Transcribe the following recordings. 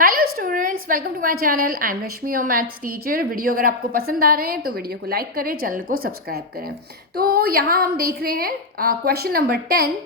Hello students, welcome to my channel. I am Rashmi, your maths teacher. Video अगर आपको पसंद आ रहे हैं तो वीडियो को लाइक करें, चैनल को सब्सक्राइब करें। तो यहाँ हम देख रहे हैं question number 10।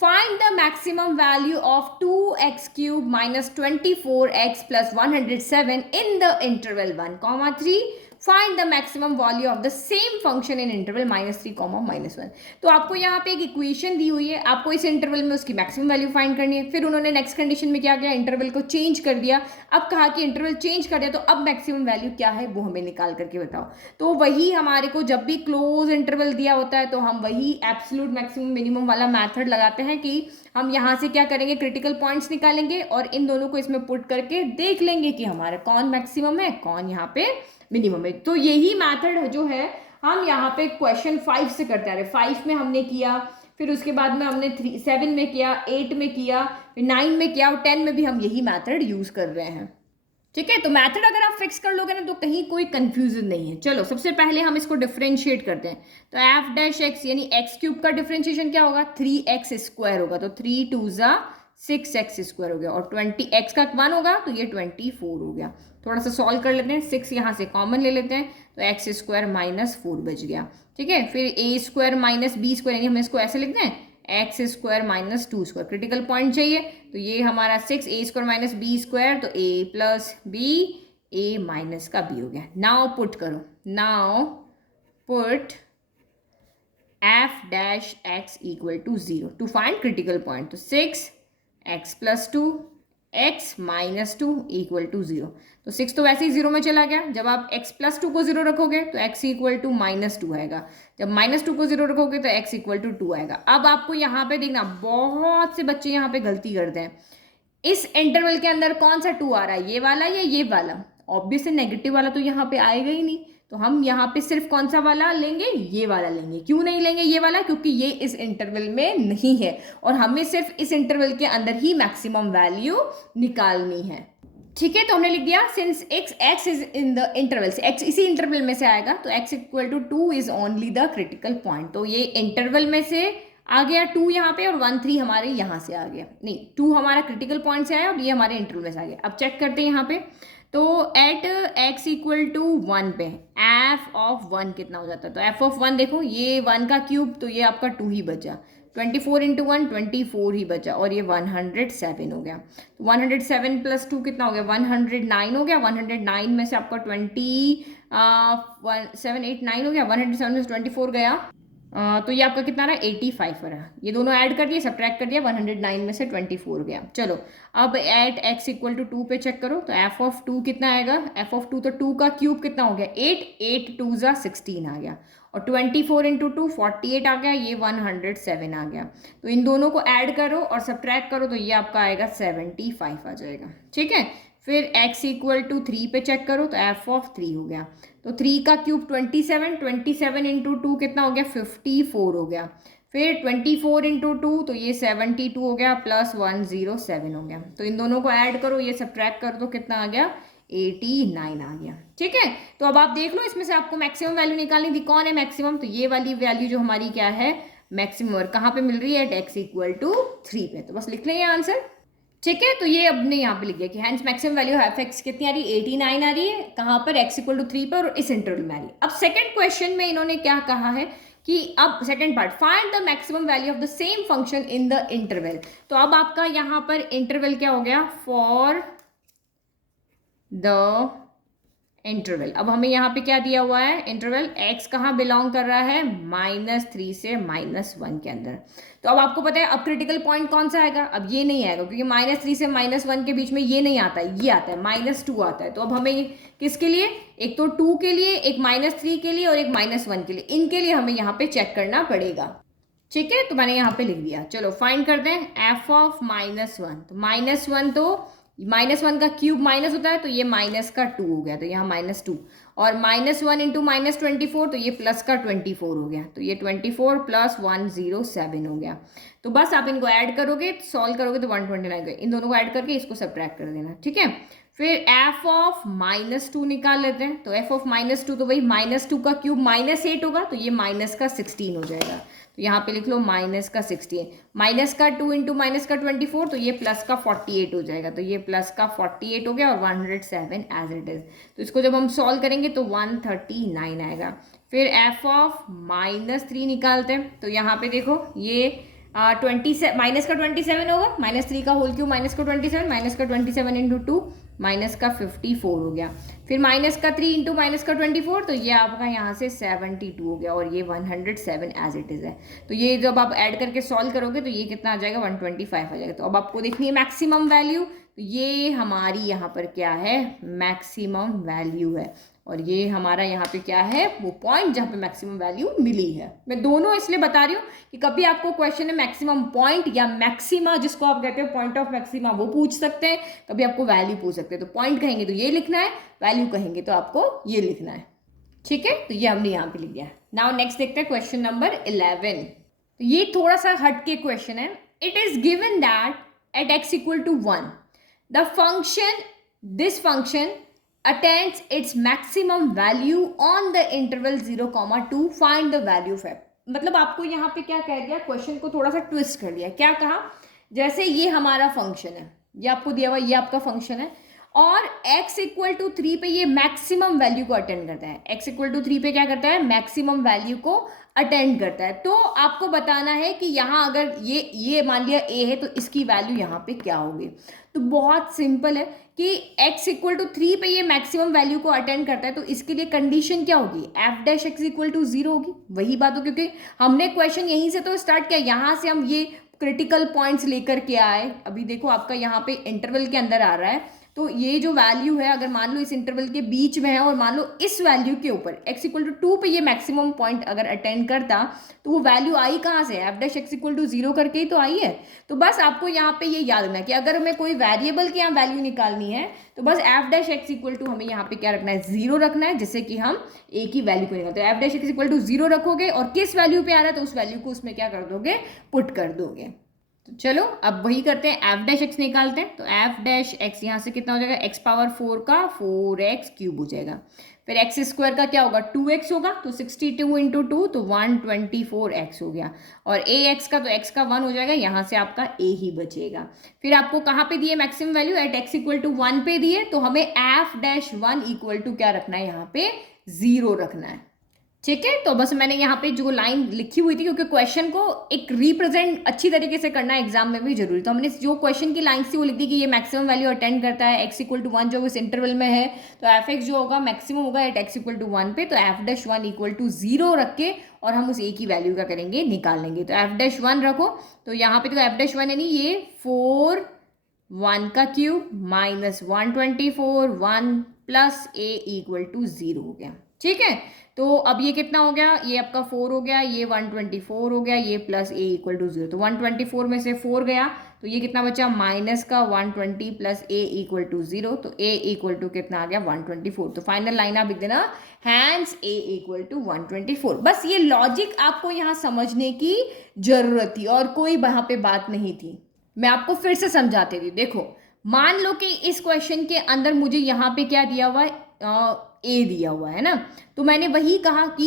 Find the maximum value of 2x³ minus 24x plus 107 in the interval 1, 3। Find the maximum value of the same function in interval -3, -1। तो आपको यहाँ पे एक इक्वेशन दी हुई है, आपको इस इंटरवल में उसकी मैक्सिमम वैल्यू फाइंड करनी है। फिर उन्होंने नेक्स्ट कंडीशन में क्या किया, इंटरवल को चेंज कर दिया। अब कहा कि इंटरवल चेंज कर दिया तो अब मैक्सिमम वैल्यू क्या है वो हमें निकाल करके बताओ। तो वही हमारे को जब भी क्लोज इंटरवल दिया होता है तो हम वही एब्सोल्यूट मैक्सिमम मिनिमम वाला मेथड लगाते हैं कि हम यहाँ से क्या करेंगे, क्रिटिकल पॉइंट्स निकालेंगे और इन दोनों को इसमें पुट करके देख लेंगे कि हमारा कौन मैक्सिमम है कौन यहाँ पे मिनिमम है। तो यही मेथड जो है हम यहाँ पे क्वेश्चन 5 से करते आ रहे। 5 में हमने किया, फिर उसके बाद में हमने 7 में किया, 8 में किया, फिर 9 में किया और 10 में भी हम यही मेथड यूज कर रहे हैं। ठीक है, तो मेथड अगर आप फिक्स कर लोगे ना तो कहीं कोई कंफ्यूजन नहीं है। चलो सबसे पहले हम इसको डिफरेंशिएट करते हैं। तो एफ डैश एक्स यानी x³ का डिफरेंशिएशन क्या होगा, 3x² होगा। तो 3 2 ज़ा 6x² हो गया और 20x का 1 होगा तो ये 24 हो गया। थोड़ा सा सॉल्व कर लेते हैं, 6 यहाँ से कॉमन ले लेते हैं तो x² माइनस 4 बच गया। ठीक है, फिर a² माइनस b² यानी हम इसको ऐसे लिखते हैं x² माइनस 2²। क्रिटिकल पॉइंट चाहिए तो ये हमारा 6a² माइनस b² तो a plus b, a minus का b हो गया। नाउ पुट करो, now put f dash x equal to 0 to find critical point. तो 6x plus 2 x minus 2 equal to 0। तो 6 तो वैसे ही 0 में चला गया। जब आप x प्लस 2 को 0 रखोगे तो x इक्वल टू -2 आएगा। जब -2 को 0 रखोगे तो x इक्वल टू 2 आएगा। अब आपको यहाँ पे देखना, बहुत से बच्चे यहाँ पे गलती करते हैं। इस इंटरवल के अंदर कौन सा 2 आ रहा है, ये वाला या ये वाला? ऑब्वियसली नेगेटिव वाला तो यहाँ पे आएगा ही नहीं। तो हम यहाँ पे सिर्फ कौन सा वाला लेंगे, ये वाला लेंगे। क्यों नहीं लेंगे ये वाला? क्योंकि ये इस इंटरवल में नहीं है और हमें सिर्फ इस इंटरवल के अंदर ही मैक्सिमम वैल्यू निकालनी है। ठीक है, तो हमने लिख दिया since x is in the interval, से x इसी इंटरवल में से आएगा तो x equal to 2 is only the critical point. तो ये इंटरवल में से आ गया 2 यहाँ पे और 1 3 हमारे यहाँ से आ गया। नहीं, 2 हमारा क्रिटिकल पॉइंट से आया और ये हमारे इंटरवल में से आ गया। अब चेक करते हैं यहाँ पे। तो एट x इक्वल टू 1 पे f ऑफ 1 कितना हो जाता है? तो f ऑफ 1 देखो, ये 1 का क्यूब तो ये आपका 2 ही बचा। 24 इंटू 1 24 ही बचा और ये 107 हो गया। तो 107 प्लस 2 कितना हो गया, 109 हो गया। 109 में से आपका 7 8 9 हो गया। 107 में से 24 गया तो ये आपका कितना रहा, 85 रहा। ये दोनों ऐड कर दिए, सब्ट्रैक्ट कर दिया, 109 में से 24 गया। चलो अब एट x इक्वल टू 2 पे चेक करो तो f ऑफ 2 कितना आएगा। f ऑफ 2 तो 2 का क्यूब कितना हो गया, 8 8 2 ज़ा 16 आ गया और 24 इंटू 2 48 आ गया, ये 107 आ गया। तो इन दोनों को ऐड करो और सब्ट्रैक्ट करो तो ये आपका आएगा 75 आ जाएगा। ठीक है, फिर x इक्वल टू 3 पे चेक करो तो f ऑफ 3 हो गया। तो 3 का क्यूब 27, 27 इंटू 2 कितना हो गया, 54 हो गया। फिर 24 इंटू 2 तो ये 72 हो गया प्लस 107 हो गया। तो इन दोनों को ऐड करो, ये सब्ट्रैक्ट करो तो कितना आ गया, 89 आ गया। ठीक है, तो अब आप देख लो इसमें से आपको मैक्सिमम वैल्यू निकालनी थी। कौन है मैक्सिमम? तो ये वाली वैल्यू जो हमारी क्या है, मैक्सिमम। और कहाँ पे मिल रही है, एट x इक्वल टू 3 पे। तो बस लिख लेंगे आंसर। ठीक है, तो ये अब ने यहाँ पे लिख दिया कि hence maximum value of x कितनी आ रही है, 89 आ रही है। कहाँ पर, x इक्वल टू 3 पर और इस इंटरवल में आ रही है। अब सेकंड क्वेश्चन में इन्होंने क्या कहा है कि अब second part, find the maximum value of the same function in the interval. तो अब आपका यहाँ पर इंटरवल क्या हो गया, फॉर द इंटरवल। अब हमें यहाँ पे क्या दिया हुआ है, इंटरवल x कहाँ बिलोंग कर रहा है, -3 से -1 के अंदर। तो अब आपको पता है अब क्रिटिकल पॉइंट कौन सा आएगा, अब ये नहीं आएगा क्योंकि -3 से -1 के बीच में ये नहीं आता है, ये आता है -2 आता है। तो अब हमें किसके लिए, एक तो 2 के लिए, एक -3 के लिए और एक -1 के लिए, इनके लिए हमें यहाँ पे चेक करना पड़ेगा। ठीक है, तो मैंने यहाँ पे लिख दिया। चलो फाइंड करते हैं f ऑफ -1। तो -1 तो -1 का क्यूब माइनस होता है तो ये माइनस का 2 हो गया, तो यहाँ -2 और -1 इंटू -24 तो ये प्लस का 24 हो गया। तो ये 24 प्लस 107 हो गया। तो बस आप इनको ऐड करोगे, सॉल्व करोगे तो 129, इन दोनों को ऐड करके इसको सब्ट्रैक्ट कर देना, ठीक है। फिर f ऑफ -2 निकाल लेते हैं। तो f ऑफ -2 तो वही -2 का क्यूब -8 होगा, तो ये माइनस का 16 हो जाएगा। तो यहाँ पे लिख लो माइनस का 16, माइनस का 2 इंटू माइनस का 24, तो ये प्लस का 48 हो जाएगा। तो ये प्लस का 48 हो गया और 107 एज इट इज़। तो इसको जब हम सॉल्व करेंगे तो 139 आएगा। फिर f ऑफ -3 निकालते हैं। तो यहाँ पे देखो ये माइनस का 27 होगा, -3 का होल क्यूब माइनस का 27, माइनस का 27 इंटू 2 माइनस का 54 हो गया। फिर माइनस का 3 इंटू माइनस का 24, तो ये आपका यहाँ से 72 हो गया और ये 107 एज इट इज़ है। तो ये जब आप ऐड करके सॉल्व करोगे तो ये कितना आ जाएगा, 125 आ जाएगा। तो अब आपको देखनी है मैक्सिमम वैल्यू। तो ये हमारी यहाँ पर क्या है, मैक्सिमम वैल्यू है। और ये हमारा यहाँ पे क्या है, वो पॉइंट जहाँ पे मैक्सिमम वैल्यू मिली है। मैं दोनों इसलिए बता रही हूँ कि कभी आपको क्वेश्चन में मैक्सिमम पॉइंट या मैक्सिमा, जिसको आप कहते हो पॉइंट ऑफ मैक्सिमा, वो पूछ सकते हैं, कभी आपको वैल्यू पूछ सकते हैं। तो पॉइंट कहेंगे तो ये लिखना है, वैल्यू कहेंगे तो आपको ये लिखना है, ठीक है। तो ये हमने यहाँ पे लिख दिया। नाउ नेक्स्ट देखते हैं क्वेश्चन नंबर 11। तो ये थोड़ा सा हटके क्वेश्चन है। It is given that at x equal to 1 the function, this function attains its maximum value on the interval 0,2, find the value of f। मतलब आपको यहाँ पे क्या कह दिया, क्वेश्चन को थोड़ा सा ट्विस्ट कर दिया। क्या कहा, जैसे ये हमारा फंक्शन है, ये आपको दिया हुआ, ये आपका फंक्शन है और x इक्वल टू 3 पे ये मैक्सिमम वैल्यू को अटेंड करता है। x इक्वल टू 3 पे क्या करता है, मैक्सिमम वैल्यू को अटेंड करता है। तो आपको बताना है कि यहाँ अगर ये मान लिया a है तो इसकी वैल्यू यहाँ पे क्या होगी। तो बहुत सिंपल है कि x इक्वल टू 3 पे ये मैक्सिमम वैल्यू को अटेंड करता है, तो इसके लिए कंडीशन क्या होगी, f dash x equal to 0 होगी। वही बात हो, क्योंकि हमने क्वेश्चन यहीं से तो स्टार्ट किया, यहाँ से हम ये क्रिटिकल पॉइंट्स लेकर के आए। अभी देखो आपका यहाँ पे इंटरवल के अंदर आ रहा है, तो ये जो वैल्यू है अगर मान लो इस इंटरवल के बीच में है और मान लो इस वैल्यू के ऊपर x इक्वल टू 2 पे ये मैक्सिमम पॉइंट अगर अटेंड करता, तो वो वैल्यू आई कहाँ से, f dash x equal to 0 करके ही तो आई है। तो बस आपको यहाँ पे ये याद रखना है कि अगर हमें कोई वेरिएबल की यहाँ वैल्यू निकालनी है तो बस f dash x equal to हमें यहाँ पे क्या रखना है, 0 रखना है, जिससे कि हम एक ही वैल्यू को निकालते हैं। f dash x equal to 0 रखोगे और किस वैल्यू पे आ रहा है तो उस वैल्यू को उसमें क्या कर दोगे, पुट कर दोगे। तो चलो अब वही करते हैं, एफ डैश एक्स निकालते हैं। तो एफ डैश एक्स यहाँ से कितना हो जाएगा, एक्स पावर 4 का 4x क्यूब हो जाएगा। फिर एक्स स्क्वायर का क्या होगा, 2x होगा, तो 62 इंटू 2 तो 124x हो गया। और ए एक्स का तो x का 1 हो जाएगा, यहाँ से आपका a ही बचेगा। फिर आपको कहाँ पे दिए maximum value, at x equal to 1 पे दिए, तो हमें एफ डैश 1 इक्वल टू क्या रखना है, यहाँ पे 0 रखना है, ठीक है। तो बस मैंने यहाँ पे जो लाइन लिखी हुई थी, क्योंकि क्वेश्चन को एक रिप्रेजेंट अच्छी तरीके से करना एग्जाम में भी जरूरी, तो हमने जो क्वेश्चन की लाइन थी वो लिख दी कि ये मैक्सिमम वैल्यू अटेंड करता है x इक्वल टू 1 जो इस इंटरवल में है, तो एफ एक्स जो होगा मैक्सिमम होगा एट x इक्वल टू 1 पे, तो एफ डैश 1 इक्वल टू 0 रख के और हम उस a की वैल्यू का करेंगे, निकाल लेंगे। तो एफ डैश 1 रखो, तो यहाँ पे तो एफ डैश 1 यानी ये 4 1 का cube minus 124 1 plus a equal to 0 हो गया, ठीक है। तो अब ये कितना हो गया, ये आपका 4 हो गया, ये 124 हो गया, ये प्लस a इक्वल टू 0। तो 124 में से 4 गया तो ये कितना बचा, माइनस का 120 प्लस a इक्वल टू 0। तो a इक्वल टू कितना आ गया, 124। तो फाइनल लाइन आप लिख देना, हैंस a इक्वल टू 124। बस ये लॉजिक आपको यहाँ समझने की जरूरत थी और कोई वहाँ पे बात नहीं थी। मैं आपको फिर से समझाती थी। देखो मान लो कि इस क्वेश्चन के अंदर मुझे यहाँ पे क्या दिया हुआ है, ए दिया हुआ है ना, तो मैंने वही कहा कि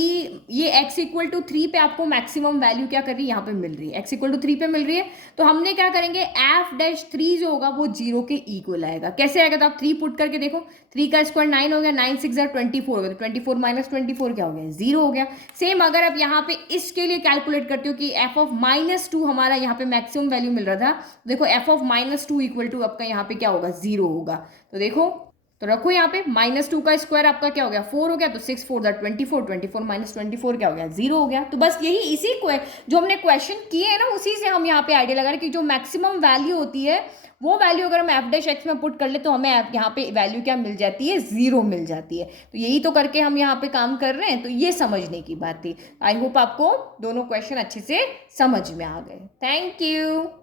ये x इक्वल टू 3 पे आपको मैक्सिमम वैल्यू क्या कर रही है, यहाँ पे मिल रही है, x इक्वल टू 3 पे मिल रही है। तो हमने क्या करेंगे, f डैश 3 जो होगा वो 0 के इक्वल आएगा। कैसे आएगा, तो आप 3 पुट करके देखो, 3 का स्क्वायर 9 हो गया, 9 6 24 हो गया, तो 24 माइनस 24 क्या हो गया, 0 हो गया। सेम अगर आप यहाँ पे इसके लिए कैलकुलेट करते हो कि f ऑफ -2 हमारा यहाँ पे मैक्सिमम वैल्यू मिल रहा था, देखो f ऑफ -2 इक्वल टू आपका यहाँ पे क्या होगा, 0 होगा। तो देखो, तो रखो यहाँ पे -2 का स्क्वायर आपका क्या हो गया, 4 हो गया, तो 6 4 24 24 माइनस 24 क्या हो गया, 0 हो गया। तो बस यही इसी को जो हमने क्वेश्चन किए हैं ना, उसी से हम यहाँ पे आइडिया लगा रहे कि जो मैक्सिमम वैल्यू होती है वो वैल्यू अगर हम एफ डैश एक्स में पुट कर ले तो हमें यहाँ पे वैल्यू क्या मिल जाती है, 0 मिल जाती है। तो यही तो करके हम यहाँ पे काम कर रहे हैं, तो ये समझने की बात थी। आई होप आपको दोनों क्वेश्चन अच्छे से समझ में आ गए। Thank you.